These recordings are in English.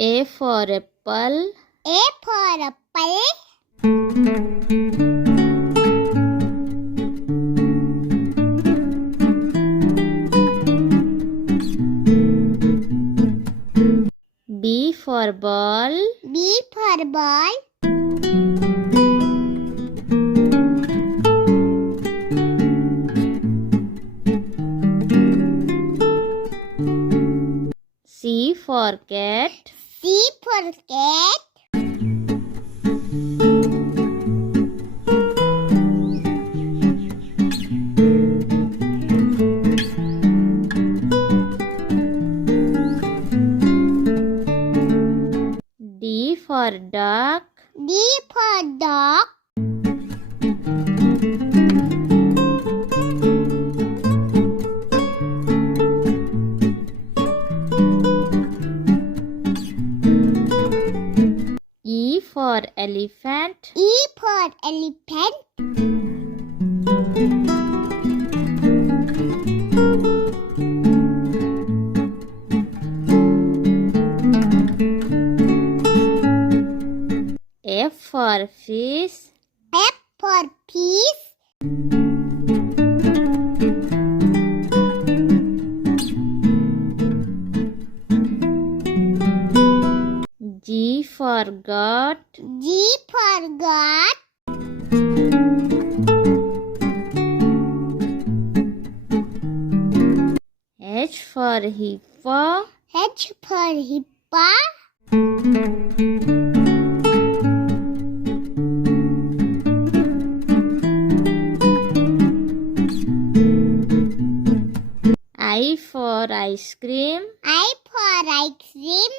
A for apple. A for apple. B for ball. B for ball. C for cat. C for cat. D for duck. D for dog. E for elephant. E for elephant. F for fish. F for fish. G for goat. G for goat. H for hippo. H for hippo. I for ice cream. I for ice cream.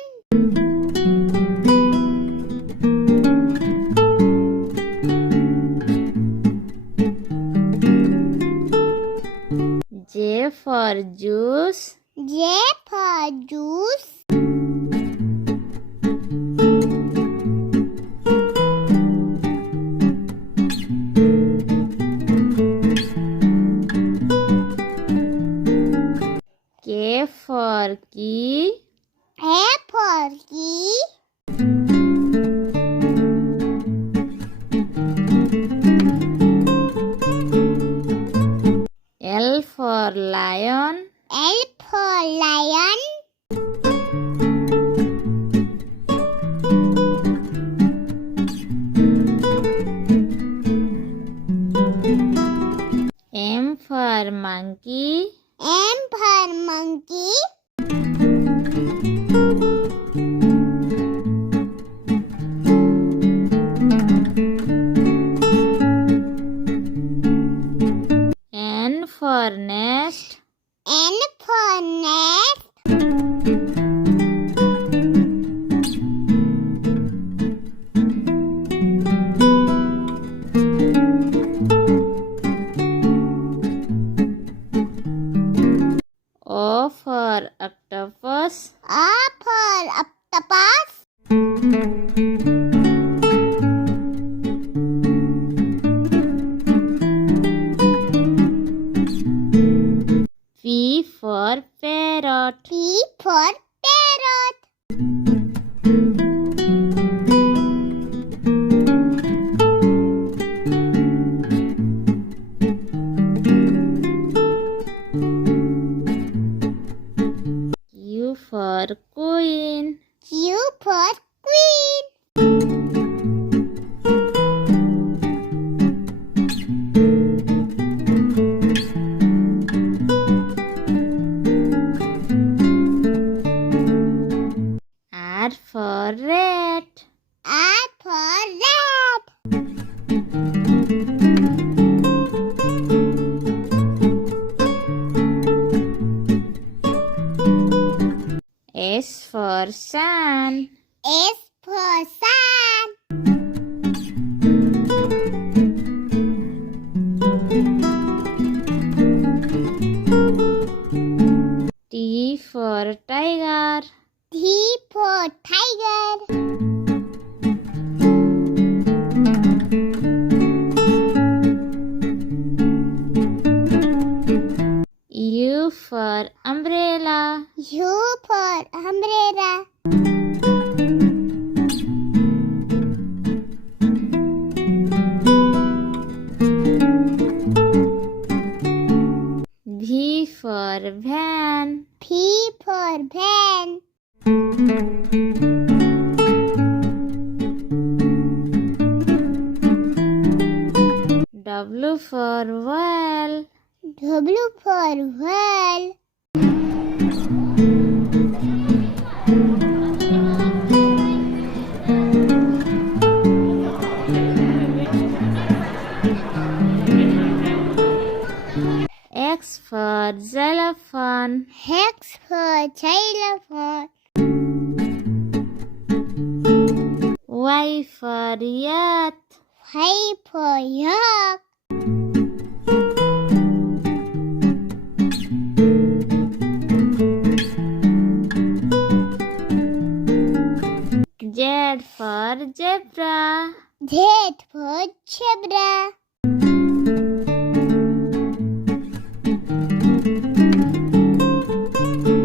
J for juice. J for juice. K for key. K for key. L for lion. L for lion. M for monkey. M for monkey. N for nest. N for nest. O for octopus. O for octopus. P for parrot. P for parrot. Q for queen. Q for queen. R for rat. R for rat. S for sun. S for sun. T for tiger. T for tiger. U for umbrella. U for umbrella. W for whale. W for whale. X for xylophone. X for xylophone. Y for yacht. Y for yak. Z for zebra. Z for zebra.